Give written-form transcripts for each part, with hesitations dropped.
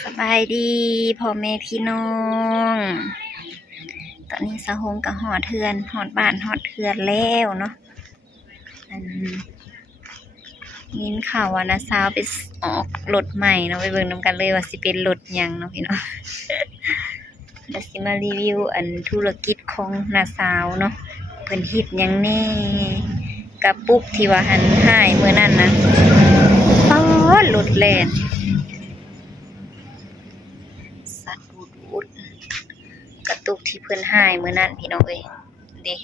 สบายดีพ่อแม่พี่น้อง ตอนนี้สะหงกับหอดเทือนหอดบ้านหอดเทือนแล้วเนาะอันยินข่าวว่านาซาวไปออกรถใหม่เนาะไปเบิ่งนำกันเลยว่าสิเป็นรถหยังเนาะพี่น้องเดี๋ยวสิมารีวิวอันธุรกิจของนาซาวเนาะเพิ่นเฮ็ดหยังแน่กระปุกที่ว่าหันหายมื้อนั้นนะป๊อดรถแล่นสัตว์วูดกระตุกที่เพิ่นหายมื้อนั้นพี่น้องเอ้ยเด้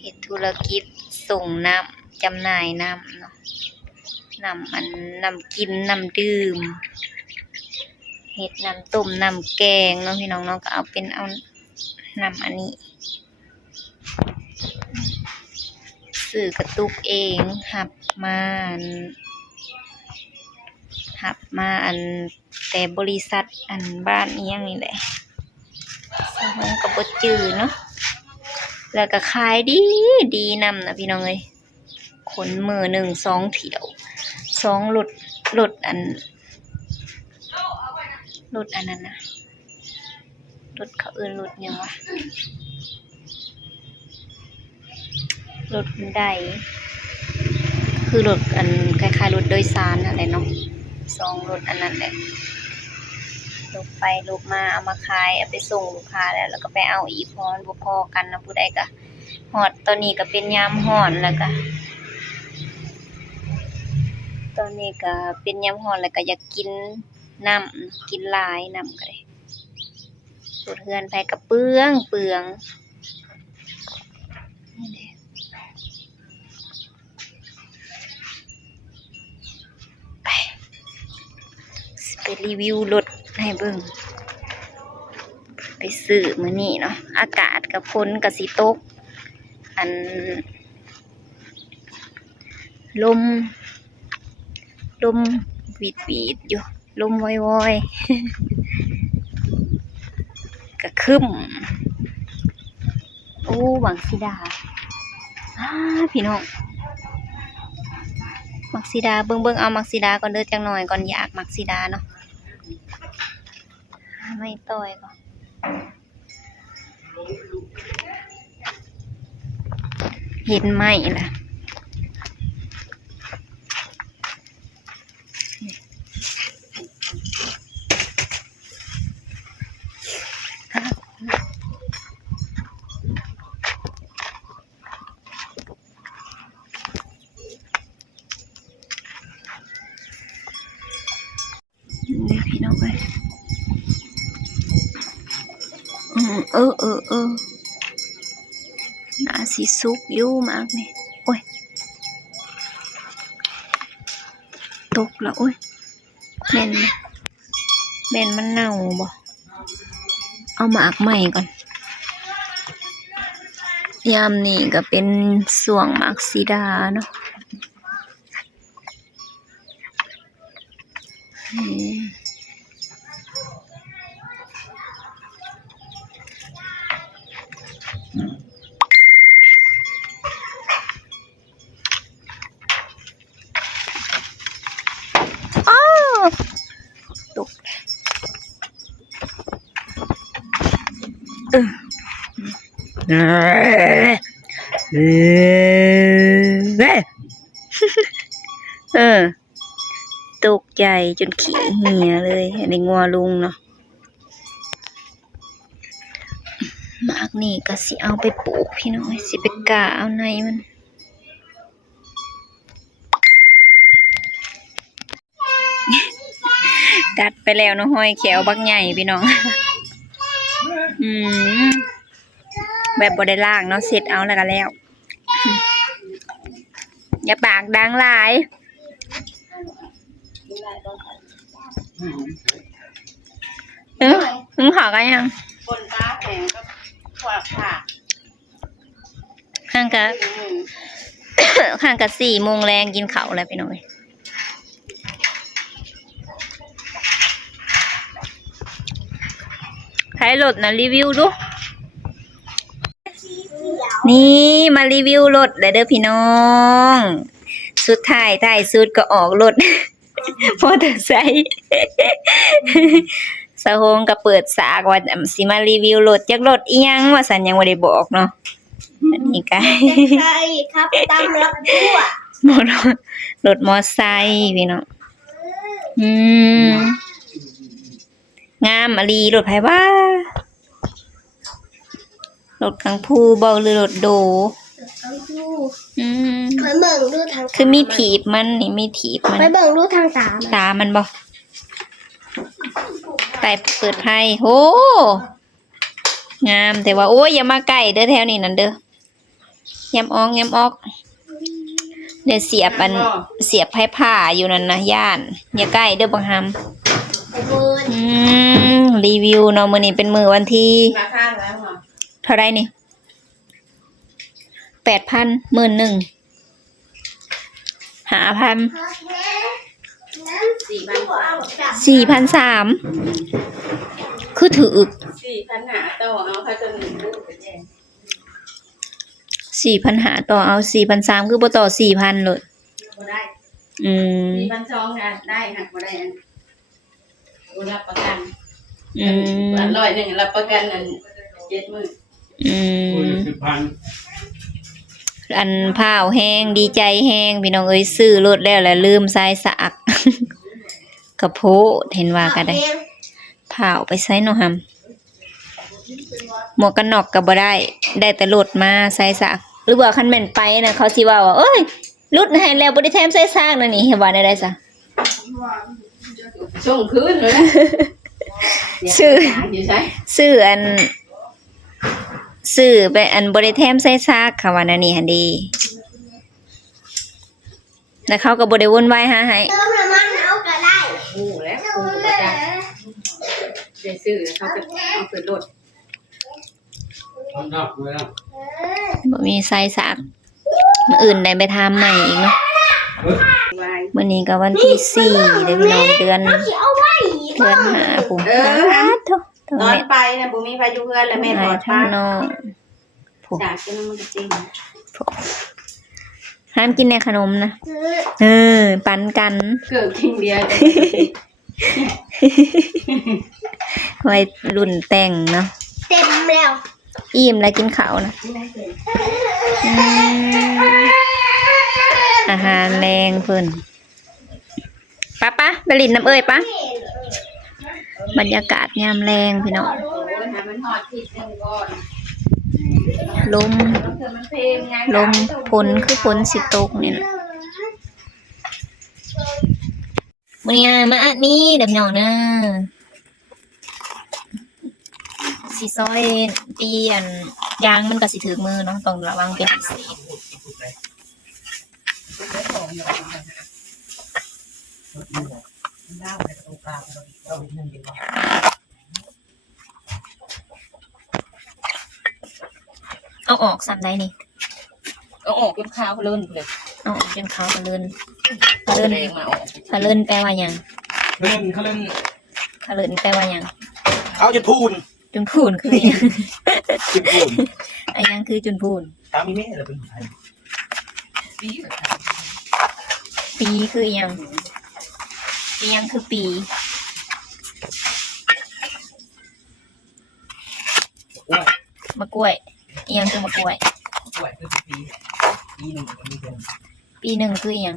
เฮ็ดธุรกิจส่งน้ำจำหน่ายน้ำเนาะน้ำกินน้ำดื่มเฮ็ดน้ำต้มน้ำแกงเนาะพี่น้องเนาะก็เอาน้ำอันนี้ซื้อกระตุกเองหับมาแต่บริษัทอันบ้านนี้ยังนี่แหละสมองกับบดจืดเนาะแล้วก็ขายดีนำนะพี่น้องเอ้ยขนมือ1-2เที่ยว2รถอันนั้นนะรถเขารถยังวะรถใดคือรถอันคล้ายๆรถโดยสารอะไรเนาะ2รถอันนั้นแหละลงไปลงมาเอามาขายเอาไปส่งลูกค้าแล้วก็ไปเอาอีกบ่พอกันนะผู้ใดก็ฮอดตอนนี้ก็เป็นยามร้อนแล้วก็ตอนนี้ก็เป็นยามร้อนแล้วก็อยากกินน้ำกินหลายน้ำก็ได้สูดเฮือนไปก็เปลืองนี่แหละไปรีวิวรถให้เบิ่งไปซื้อมื้อนี้เนาะอากาศกับฝนก็สิตกอันลมวีดอยู่ลมวอยๆก็ครึ้มโอ้หวังสิดาพี่น้องมักซิดาเบิ่งเอามักซิดาก่อนเด้อจังหน่อยก่อนอยากมักซิดาเนาะไม่ต่อยก่อนเห็นไหมล่ะนี่พี่น้องเอ้ยน่าสิสุกอยู่มากนี่โอ้ยตกแล้วโอ้ยแม่นมันเน่าบ่เอาหมากใหม่ก่อนยามนี้ก็เป็นส่วงมักซิดาเนาะตกตกใจจนขี้เหี่ยเลยในงัวลุงเนาะหมากนี่ก็สิเอาไปปลูกพี่น้อยสิไปกะเอาในมันกัดไปแล้วเนาะห้อยแขวบักใหญ่พี่น้องแบบบ่ได้ล่างเนาะเสร็จเอาแล้วก็แล้วอย่าปากดังหลายมึงขอกันยังคนตาแข็งก็ขวากผ่าข้างกับ4 โมงแรงกินข้าวแล้วพี่น้อยใครรถนะรีวิวดูนี่มารีวิวรถเด้อพี่น้องสุดท้ายสุดก็ออกรถ มอเตอร์ไซค์สะโฮงก็เปิดสากว่าสิมารีวิวรถจักรถอีหยังว่าซั่นยังบ่ได้บอกเนาะอันนี้ก็ ใช่ครับตามรถทั่ว มอรถมอไซค์พี่น้องอืมงามอลีรถไผว่ารถกังพูบ่หรือรถโดอืม ไปเบิ่งดูทาง คือมีถีบมันนี่มีถีบมัน ไปเบิ่งดูทางตาม ตามันบ่แต่เปิดไพ่โหงามแต่ว่าโอ้ยอย่ามาใกล้เด้อแถวนี้นั่นเด้อยำออกเดี๋ยวเสียบไพ่ผ้าอยู่นั่นนะย่านอย่าใกล้เด้อบังหำ ไปเบิ่ง รีวิวเนาะมื้อนี้เป็นมื้อวันที่ ราคาแล้วเหรอ เท่าไรนี่ 8,000 11,000 5,000 4,000 4,300คือถือ 4,000หาต่อเอาค่ะจนลูกไปแจ้ง 4,500ต่อเอา4,300คือบ่ต่อ 4,000เลย บ่ได้ อืม 4,200นะได้หักบ่ได้อันบ่รับประกัน อืม อัน100รับประกันอัน70,000 อืม 10,000 อันผ้าวแห้งดีใจแห้งพี่น้องเอ้ยซื้อรถแล้วแหละลืมสายสาก กระโพดเห็นว่าก็ได้ผ้าวไปใส่เนาะฮัมหมวกกันน็อกก็บ่ได้แต่รถมาใส่สากหรือว่าคันแม่นไปนะเขาสิว่าเอ้ยรุดให้แล้วบ่ได้แถมใส่สากนั่นนี่เฮ็ดว่าได้ซะ ส่งคืนเลยนะ ซื้อ อยู่ใช่ ซื้อไปอันบ่ได้แถมใส่ซากค่ะว่านั่นนี่หั่นดีแล้วเขาก็บ่ได้วนวายหาให้ เติมน้ำมันเอาก็ได้ โอ้แล้วโอ้บ่ได้ได้ซื้อเขาก็เอาขึ้นรถ มันดอกเลยนะ บ่มีใส่ซากมื้ออื่นได้ไปทำใหม่อีกเนาะ ไว้ มื้อนี้ก็วันที่4เดือนพี่น้องเดือน สิเอาไว้ 5ปุ่ม ตอนไปนะบ่มีพายุเฮือนแล้วแม่ แม่ ปลอด ทั้ ภั ง ย น้อง จากจนมันก็จริง ห้ามกินในขนมนะปันกัน เกิดกินเบียร์ ไว้รุ่นแต่งเนาะ เต็มแล้ว อิ่มแล้วกินข้าวนะอืมอาหารแรงเพิ่นปะไปลินน้ำเอ้ยปะบรรยากาศยามแรงพี่น้อง โอ้ยหามันฮอดทิศนึงก่อน ลม เกิดมันเพลงไง ลมฝนคือฝนสิตกนี่แหละมื้อนี้มาอันนี้เด้อพี่น้องเด้อสิซอยเปลี่ยนยางมันก็สิถึกมือเนาะต้องระวังเป็นพิเศษเอาออกซ้ำได้นี่ เอาออกเป็นข้าวเลื่นเลย เอาออกจนเขาพะเลิน แรงมาออก พะเลินแปลว่าหยัง เขาเล่น พะเลินแปลว่าหยัง เขาจะพูน จุนพูนคือหยัง จะพูน อันยังคือจุนพูน ตามมีแม่เราเป็นใคร ปีคือหยังปีหยังคือปี อ้วน มะกล้วยอีหยังคือมะกล้วย อ้วนคือปีหนึ่งมีเป็น ปีหนึ่งคืออีหยัง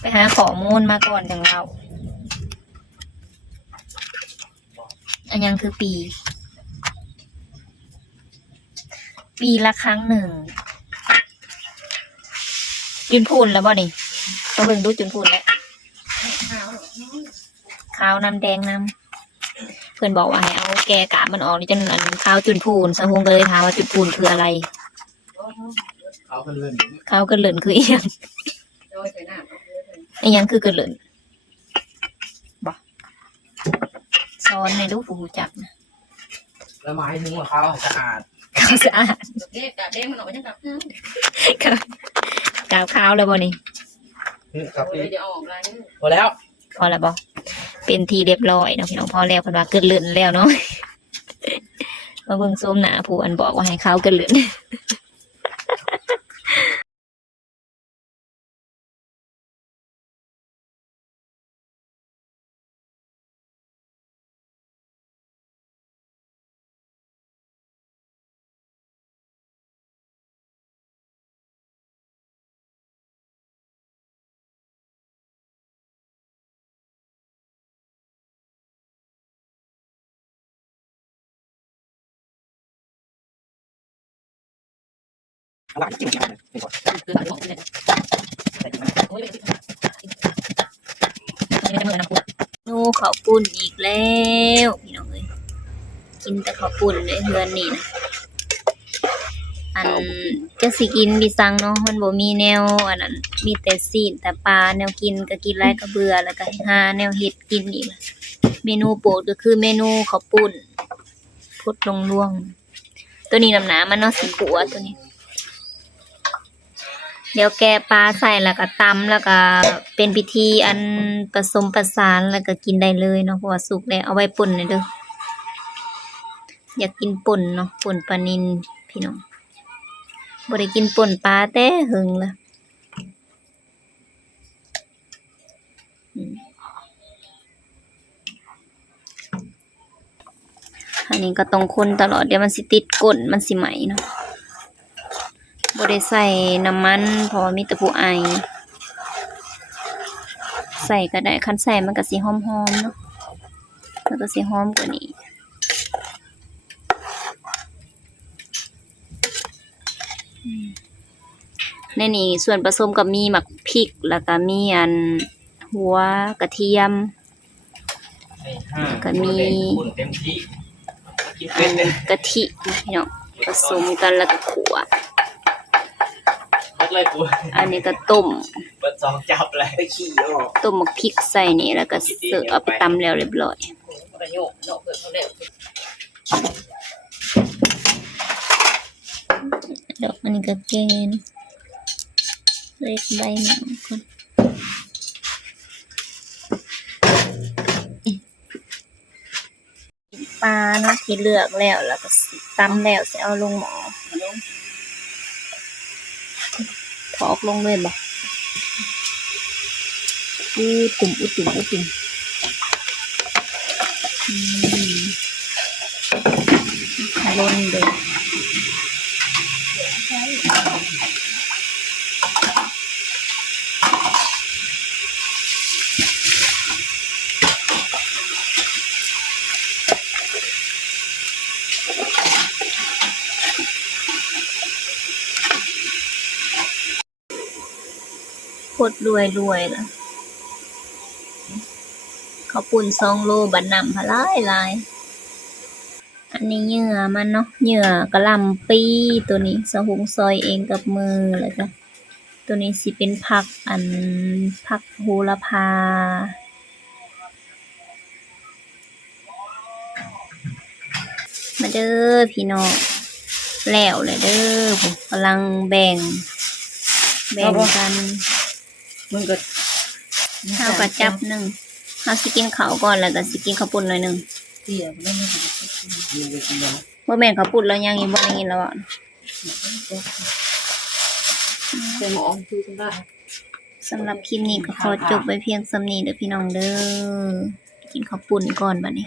ไปหาข้อมูลมาก่อนจังเราอันยังคือปี ปีละครั้งหนึ่ง จุนพูนแล้วบ่นี่เราเบิ่งดูจุนพูนแล้วขาวน้ำแดงน้ำเพื่อนบอกว่าให้เอาแกะกาบมันออกนี่จนอันขาวจุนพูนสะฮงก็เลยถามว่าจุนพูนคืออะไร เขาเป็นเล่น ขาวกระเหลินคืออีหยัง โดยไปหน้า อีหยังคือกระเหลินบ่ซ้อนในลูกผู้จักนะ แล้วไม้ถึงว่าเขาสะอาด ขาวสะอาด เด็กกับเด็กมันออกไปจังกับ กาวขาวแล้วบ่นี่ นี่ครับ โอ้ยเดี๋ยวออกอะไร พอแล้ว พอแล้วบ่เป็นทีเรียบร้อยเนาะพี่น้องพอแล้วเพิ่นว่าเกินเหลินแล้วเนาะ มาเบิ่งส้มหน้าผู้อันบอกว่าให้ขาวเกินเหลิน หลังจิ้มจิ้มไปก่อน คือตัดของเนี่ยโอ้ย นูข้าวปุ้นอีกแล้วพี่น้องเอ้ยกินแต่ข้าวปุ้นเลยเฮือนนี่นะอันจะสิกินบิซังเนาะมันบ่มีแนวอันนั้นมีแต่ซีนแต่ปลาแนวกินก็กินหลายก็เบื่อแล้วก็หาแนวเฮ็ดกินอีกล่ะเมนูโปรดก็คือเมนูข้าวปุ้นพุดลงล่วงตัวนี้น้ำหนามันเนาะสิขัวตัวนี้ เดี๋ยวแกะปลาใส่แล้วก็ตำแล้วก็เป็นพิธีอันผสมประสานแล้วก็กินได้เลยเนาะเพราะว่าสุกแล้วเอาไว้ป่นเลยเด้ออยากกินป่นเนาะป่นปลานิลพี่น้องบ่ได้กินป่นปลาแต่หึงละอันนี้ก็ต้องคนตลอดเดี๋ยวมันสิติดก้นมันสิไหมเนาะบ่ได้ใส่น้ำมันเพราะว่ามีแต่ผู้ไอใส่ก็ได้คันใส่มันก็สิหอมๆเนาะมันก็สิหอมกว่านี้ในนี้ส่วนผสมก็มีหมักพริกแล้วก็มีอันหัวกระเทียม ก็มี ปุ่นเต็มที่กินเป็นเลย กะทิพี่น้องผสมกันแล้วก็ขัว มัดเลยกู อันนี้ก็ต้ม เปิดซองจับเลยไปขี้ออก ต้มหมักพริกใส่นี่แล้วก็เสิร์ฟเอาไปตำแล้วเรียบร้อย ประโยชน์เนาะเกิดเขาแล้ว ดอกอันนี้ก็แกงเล็กใบหนังก่อนปลาเนาะที่เลือกแล้วก็สิตำแล้วสิเอาลงหม้อถอกลงเลยบ่ตุ่มล้นเลยโคตรรวยล่ะข้าวปุ้น2 โลบัดนำพะหลายอันนี้เหยื่อมันเนาะเหยื่อกะหล่ำปีตัวนี้สะหุงซอยเองกับมือแล้วก็ตัวนี้สิเป็นผักผักโหระพามาเด้อพี่น้องแล้วเลยเด้อผมกำลังแบ่งกัน มันก็ ข้าวกระจับหนึ่งข้าวสิกินข้าวก่อนแล้วก็สิกินข้าวปุ้นหน่อยหนึ่ง เสียบแล้วมันก็ ว่าแม่นข้าวปุ้นแล้วยังอีกบ่ได้กินแล้วอ่ะ ใส่หม้อคือกันได้ สำหรับคลิปนี้ก็ขอจบไว้เพียงส่ำนี้เด้อพี่น้องเด้อกินข้าวปุ้นก่อนบัดนี้